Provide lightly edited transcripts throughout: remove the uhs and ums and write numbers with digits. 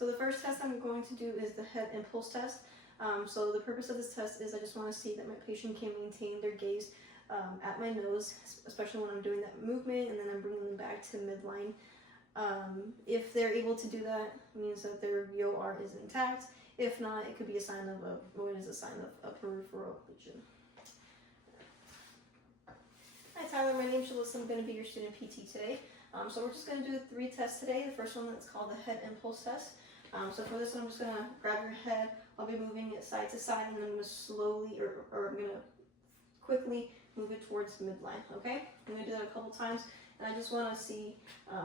So the first test I'm going to do is the head impulse test. So the purpose of this test is I just want to see that my patient can maintain their gaze at my nose, especially when I'm doing that movement, and then I'm bringing them back to midline. If they're able to do that, it means that their VOR is intact. If not, it could be a sign of what is a sign of a peripheral occlusion. Hi Tyler, my name is Shalissa. I'm going to be your student PT today. So we're just going to do 3 tests today. The first one is called the head impulse test. So for this one, I'm just going to grab your head. I'll be moving it side to side, and then I'm going to slowly, or I'm going to quickly move it towards midline, okay? I'm going to do that a couple times, and I just want to see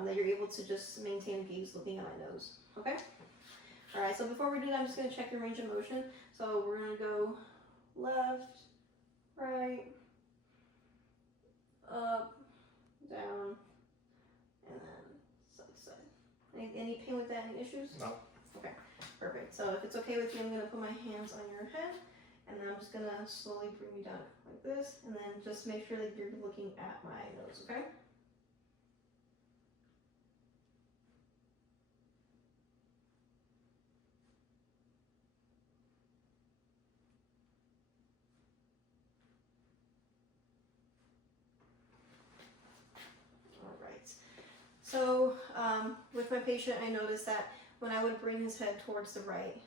that you're able to just maintain a gaze looking at my nose, okay? Alright, so before we do that, I'm just going to check your range of motion. So we're going to go left, right, up, down, and then side to side. Any pain with that? Any issues? No. Okay, perfect. So if it's okay with you, I'm going to put my hands on your head, and then I'm just going to slowly bring you down like this, and then just make sure that you're looking at my nose, okay? Alright. So with my patient, I noticed that when I would bring his head towards the right,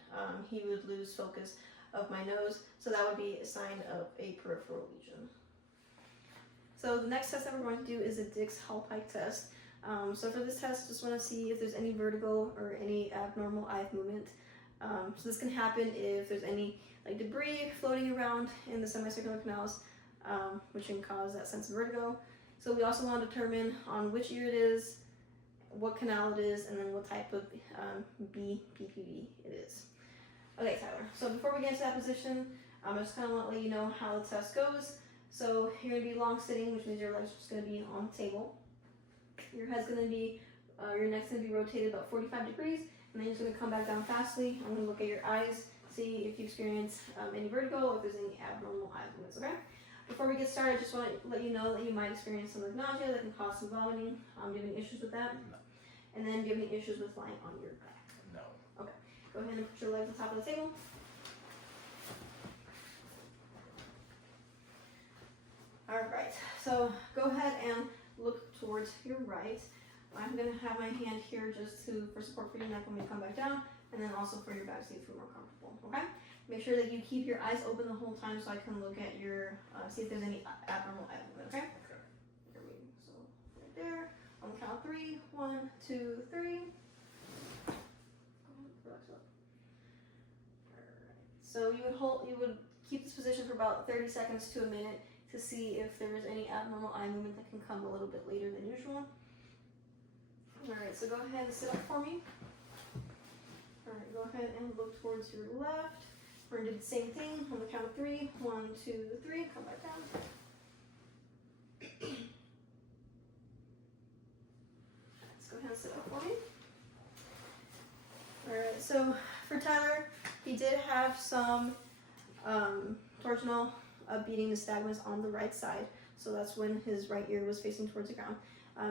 he would lose focus of my nose, so that would be a sign of a peripheral lesion. So the next test that we're going to do is a Dix-Hallpike test. So for this test, just want to see if there's any vertigo or any abnormal eye movement. So this can happen if there's any like debris floating around in the semicircular canals, which can cause that sense of vertigo. So we also want to determine on which ear it is, what canal it is, and then what type of BPPV it is. Okay, Tyler, so before we get into that position, I'm just kind of want to let you know how the test goes. So you're going to be long sitting, which means your legs are just going to be on the table. Your head's going to be, your neck's going to be rotated about 45 degrees, and then you're just going to come back down fastly. I'm going to look at your eyes, see if you experience any vertigo, if there's any abnormal eye movements, okay? Before we get started, I just want to let you know that you might experience some nausea that can cause some vomiting. Do you have any issues with that? No. And then do you have any issues with lying on your back? No. Okay. Go ahead and put your legs on top of the table. Alright, so go ahead and look towards your right. I'm going to have my hand here just for support for your neck when we come back down, and then also for your back so you feel more comfortable, okay? Make sure that you keep your eyes open the whole time so I can look at your, see if there's any abnormal eye movement, okay? Okay. So right there, on the count of 3, 1, 2, 3. Relax up. Alright, so you would keep this position for about 30 seconds to a minute to see if there is any abnormal eye movement that can come a little bit later than usual. Alright, so go ahead and sit up for me. Alright, go ahead and look towards your left. We're going to do the same thing on the count of 3. 1, 2, 3. Come back down. Let's go ahead and sit up for me. Alright, so for Tyler, he did have some torsional upbeating nystagmus on the right side. So that's when his right ear was facing towards the ground.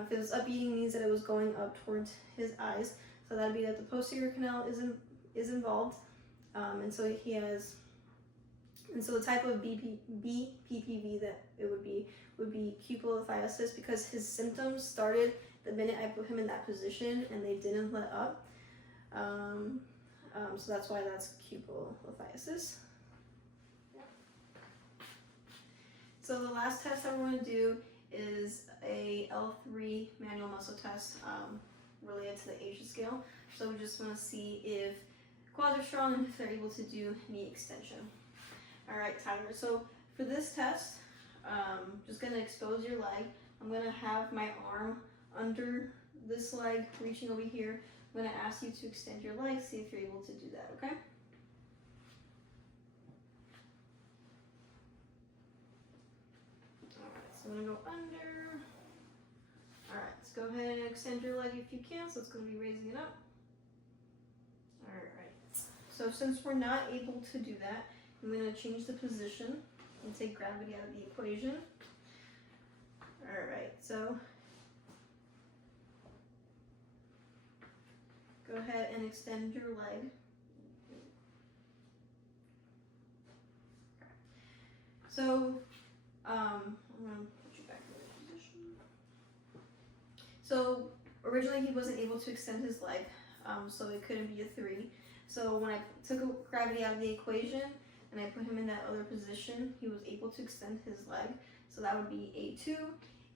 If it was upbeating, means that it was going up towards his eyes. So that'd be that the posterior canal is involved. And so he has, and so the type of BPPV that it would be pupillithiasis, because his symptoms started the minute I put him in that position and they didn't let up. So that's why that's pupillithiasis. So the last test that we're going to do is a L3 manual muscle test related to the Asia scale. So we just want to see if quads are strong and if they're able to do knee extension. Alright, Tyler, so for this test, just going to expose your leg. I'm going to have my arm under this leg, reaching over here. I'm going to ask you to extend your leg, see if you're able to do that, okay? Alright, so I'm going to go under. Alright, let's go ahead and extend your leg if you can, so it's going to be raising it up. Alright, so since we're not able to do that, I'm going to change the position and take gravity out of the equation. Alright, so go ahead and extend your leg. So, I'm gonna put you back in the position. So, originally he wasn't able to extend his leg, so it couldn't be a 3. So when I took gravity out of the equation and I put him in that other position, he was able to extend his leg. So that would be a 2.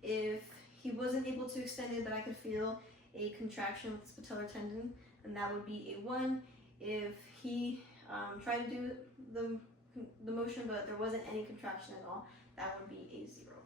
If he wasn't able to extend it, but I could feel a contraction with his patellar tendon, and that would be a 1. If he tried to do the motion, but there wasn't any contraction at all, that would be a 0.